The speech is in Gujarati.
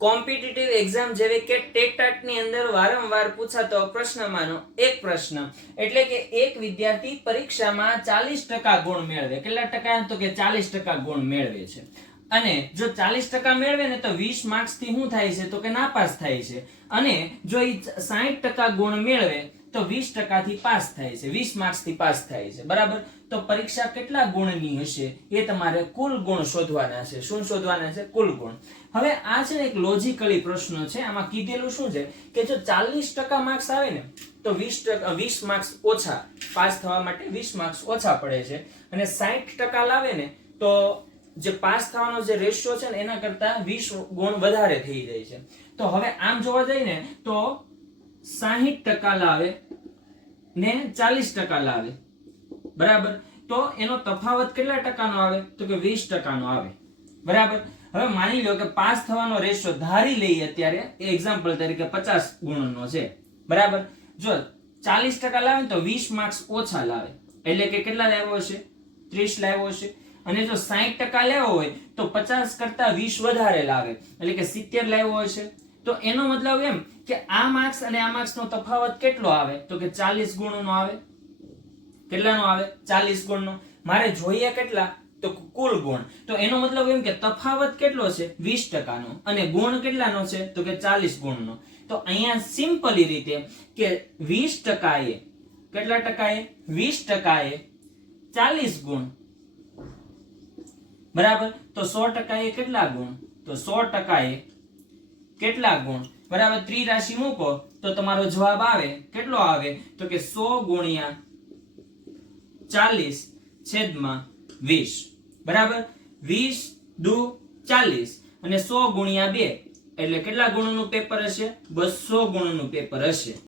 કોમ્પિટિટિવ એક્ઝામ જેવી કે ટેટ ની અંદર વારંવાર પૂછાતો પ્રશ્નમાંનો એક પ્રશ્ન, એટલે કે એક વિદ્યાર્થી પરીક્ષામાં 40% ગુણ મેળવે. કેટલા ટકા? તો કે 40% ગુણ મેળવે છે. અને જો 40% મેળવે ને તો 20 માર્ક્સ થી શું થાય છે? તો કે નાપાસ થાય છે. અને જો એ 60% ગુણ મેળવે તો 20% થી પાસ થાય છે. 20 માર્ક્સ થી પાસ થાય છે. બરાબર? તો પરીક્ષા કેટલા ગુણની હશે એ તમારે કુલ ગુણ શોધવાના છે. શું શોધવાના છે? કુલ ગુણ. હવે આ છે ને એક લોજિકલી પ્રશ્ન છે. આમાં કીધેલું શું છે કે જો 40% માર્ક્સ આવે ને તો 20 માર્ક્સ ઓછા, પાસ થવા માટે 20 માર્ક્સ ઓછા પડે છે. અને 60% લાવે ને તો જે પાસ થવાનો જે રેશિયો છે ને એના કરતા 20 ગુણ વધારે થઈ જાય છે. તો હવે આમ જોવા જઈએ ને તો 60% લાવે ને 40% લાવે, બરાબર? તો એનો તફાવત કેટલા ટકાનો આવે? તો કે 20% આવે. બરાબર? હવે માની લો કે પાસ થવાનો રેશિયો ધારી લઈએ અત્યારે એક્ઝામ્પલ તરીકે 50 ગુણનો છે. બરાબર? જો 40% લાવે તો 20 માર્ક્સ ઓછા લાવે, એટલે કે કેટલા લાવ્યો હશે? 30 લાવ્યો હશે. અને જો 60% લેવો હોય તો 50 કરતા 20 વધારે લાવે, એટલે કે 70 લાવ્યો હશે. તો એનો મતલબ એમ કે આ માર્ક્સ અને આ માર્ક્સ નો તફાવત કેટલો આવે? તો કે 40 ગુણનો આવે. કેટલાનો આવે? 40 ગુણનો. મારે જોઈએ કેટલા? તો કુલ ગુણ. તો એનો મતલબ એમ કે તફાવત કેટલો છે? 20%નો. અને ગુણ કેટલાનો છે? તો કે 40 ગુણનો. તો અહીંયા સિમ્પલી રીતે કે 20% એ કેટલા ટકા એ? 20% એ 40 ગુણ. બરાબર? તો 100% એ કેટલા ગુણ? તો 100% એ કેટલા ગુણ? બરાબર? ત્રિરાશિ મૂકો તો તમારો જવાબ આવે કેટલો આવે? તો કે 100 ગુણ્યા 40 છેદમાં 20. બરાબર? 20 દુ 40 અને 100 ગુણ્યા 2 એટલે કેટલા ગુણનું પેપર હશે? 200 ગુણનું પેપર હશે.